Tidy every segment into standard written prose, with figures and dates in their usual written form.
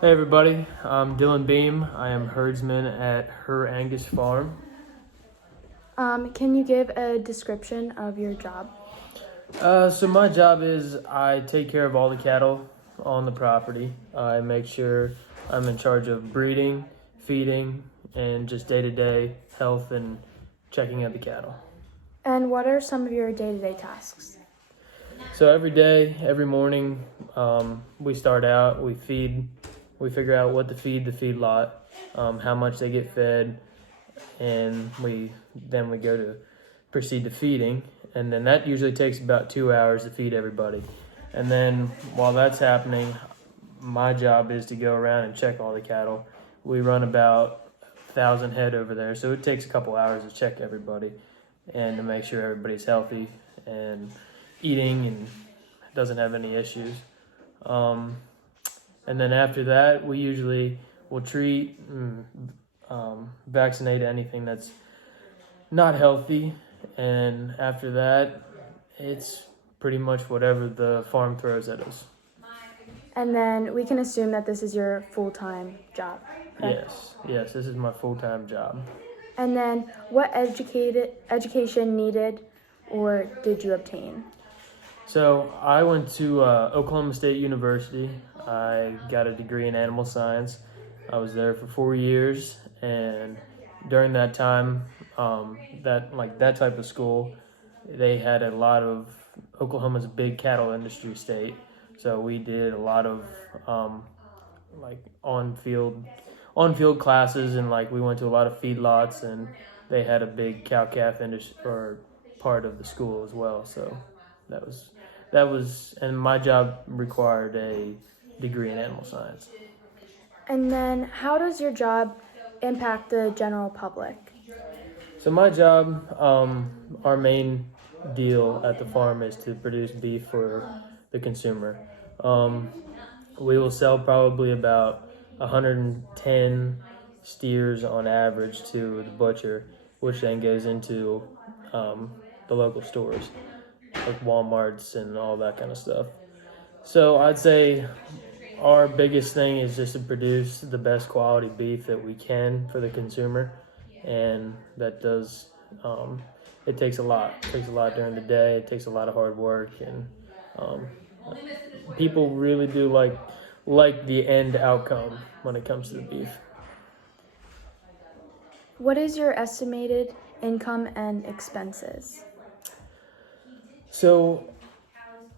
Hey everybody, I'm Dylan Beam. I am herdsman at Her Angus Farm. Can you give a description of your job? So my job is I take care of all the cattle on the property. I make sure I'm in charge of breeding, feeding, and just day-to-day health and checking of the cattle. And what are some of your day-to-day tasks? So every day, every morning, we start out, we feed, we figure out what to feed the feedlot, how much they get fed, and we go to proceed to feeding, and then that usually takes about 2 hours to feed everybody. And then while that's happening, my job is to go around and check all the cattle. We run about 1,000 head over there, so it takes a couple hours to check everybody and to make sure everybody's healthy and eating and doesn't have any issues. And then after that, we usually will treat and vaccinate anything that's not healthy. And after that, it's pretty much whatever the farm throws at us. And then we can assume that this is your full-time job, correct? Yes, this is my full-time job. And then what education needed or did you obtain? So I went to Oklahoma State University. I got a degree in animal science. I was there for 4 years, and during that time, that type of school, they had a lot of Oklahoma's a big cattle industry state. So we did a lot of on field classes, and we went to a lot of feedlots, and they had a big cow calf industry or part of the school as well. So that was, and my job required a degree in animal science. And then how does your job impact the general public? So my job, our main deal at the farm is to produce beef for the consumer. We will sell probably about 110 steers on average to the butcher, which then goes into the local stores, like Walmarts and all that kind of stuff. So I'd say our biggest thing is just to produce the best quality beef that we can for the consumer, and that does. It takes a lot. It takes a lot during the day. It takes a lot of hard work, and people really do like the end outcome when it comes to the beef. What is your estimated income and expenses? So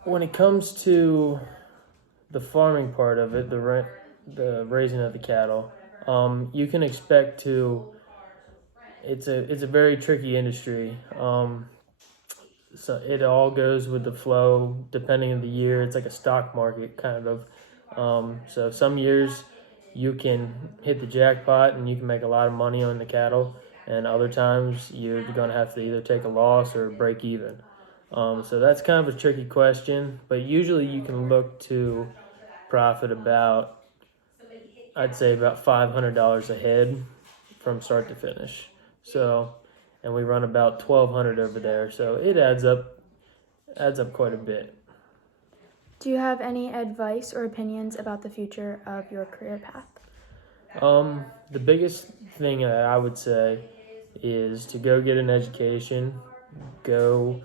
when it comes to the farming part of it, the raising of the cattle, you can expect to. It's a very tricky industry. So it all goes with the flow, depending on the year. It's like a stock market kind of. So some years you can hit the jackpot and you can make a lot of money on the cattle, and other times you're going to have to either take a loss or break even. So that's kind of a tricky question, but usually you can look to profit about, I'd say about $500 a head from start to finish. So, and we run about 1,200 over there, so it adds up quite a bit. Do you have any advice or opinions about the future of your career path? The biggest thing I would say is to go get an education, go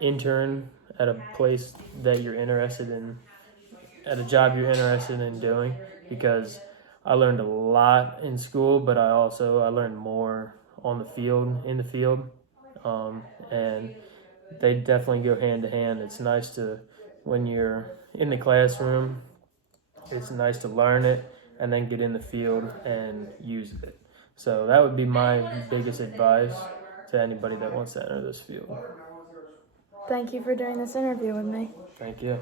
intern at a place that you're interested in, at a job you're interested in doing, because I learned a lot in school, but I learned more in the field, and they definitely go hand to hand. It's nice to, when you're in the classroom, it's nice to learn it and then get in the field and use it. So that would be my biggest advice to anybody that wants to enter this field. Thank you for doing this interview with me. Thank you.